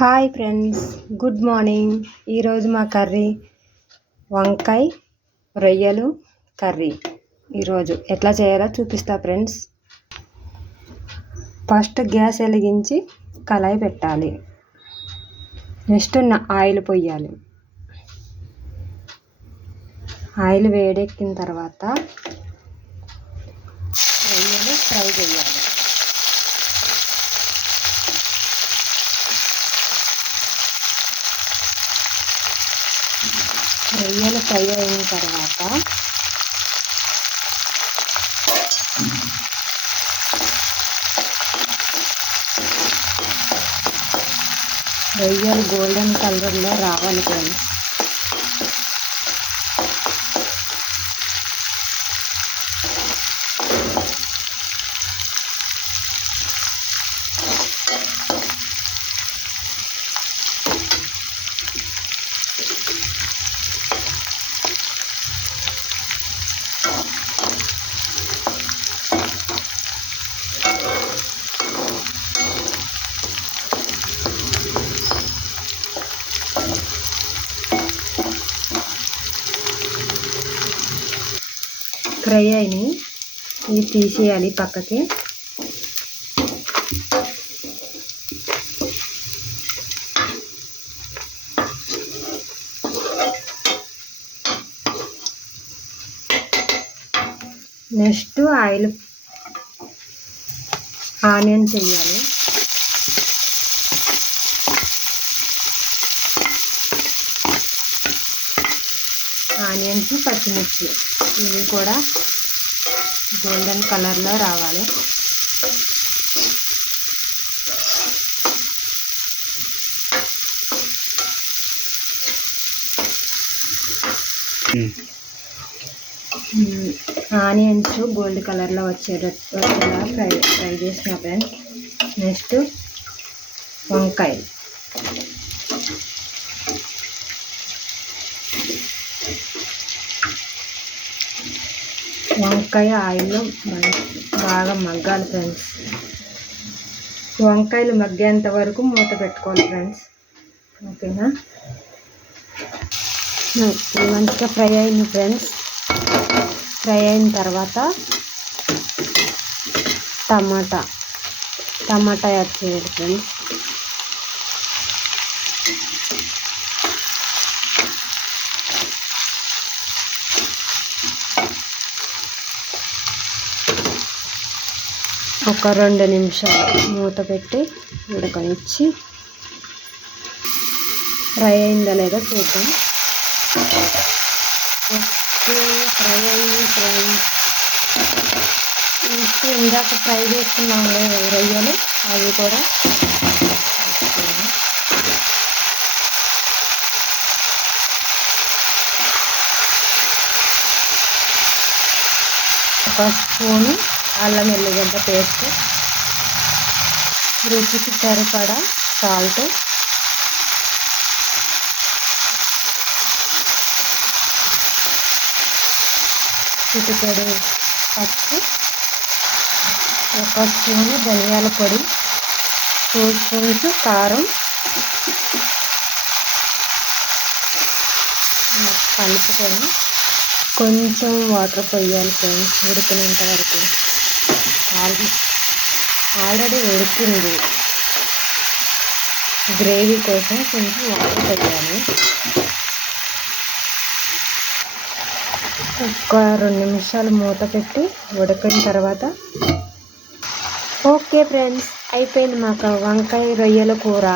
Hi friends, good morning. ఈరోజు మా curry వంకాయ రొయ్యలు కర్రీ. ఈరోజు ఎట్లా చేయాలో చూపిస్తా ఫ్రెండ్స్. ఫస్ట్ గ్యాస్ వెలిగించి కళాయి పెట్టాలి. Next oil పొయ్యాలి. ఆయిల్ వేడెక్కిన తర్వాత రొయ్యలు ఫ్రై చేయాలి. రొయ్యలు ఫ్రై అయిన తర్వాత రొయ్యలు గోల్డెన్ కలర్లో రావాలి ఫ్రెండ్స్. ఫ్రై అయినాయి, ఇవి తీసేయాలి పక్కకి. నెక్స్ట్ ఆనియన్ చేయాలి. ఆనియన్స్, పచ్చిమిర్చి ఇవి కూడా గోల్డెన్ కలర్లో రావాలి. ఆనియన్స్ గోల్డ్ కలర్లో వచ్చేలా ఫ్రై చేసిన ఫ్రెండ్స్. నెక్స్ట్ వంకాయ ఆయిల్లో బాగా మగ్గాలి ఫ్రెండ్స్. వంకాయలు మగ్గేంత వరకు మూత పెట్టుకోవాలి ఫ్రెండ్స్. ఓకేనా? మంచిగా ఫ్రై అయింది ఫ్రెండ్స్. ఫ్రై అయిన తర్వాత టమాటా యాడ్ చేయాలి ఫ్రెండ్స్. ఒక 2 నిమిషాలు మూత పెట్టి ఉడకనిచ్చి ఫ్రై అయిందా లేదా చూద్దాం. ఫ్రై అయింది ఫ్రెండ్స్. ఇందాక ఫ్రై చేసుకున్నాము రొయ్యలు, అవి కూడా ఒక స్పూను అల్లం వెల్లిగడ్డ పేస్ట్, రుచికి సరిపడా సాల్ట్, చిటికెడు పసుపు, ఒక స్పూను ధనియాల పొడి, 2 స్పూన్స్ కారం కలుపుకొని కొంచెం వాటర్ పోయాలి ఫ్రెండ్స్ ఉడికినంత వరకు. ఆల్రెడీ ఉడికింది. గ్రేవీ కోసం కొంచెం వాటర్ పోయాలి. ఒక 2 నిమిషాలు మూత పెట్టి ఉడికిన తర్వాత ఓకే ఫ్రెండ్స్, అయిపోయింది మాకు వంకాయ రొయ్యల కూర.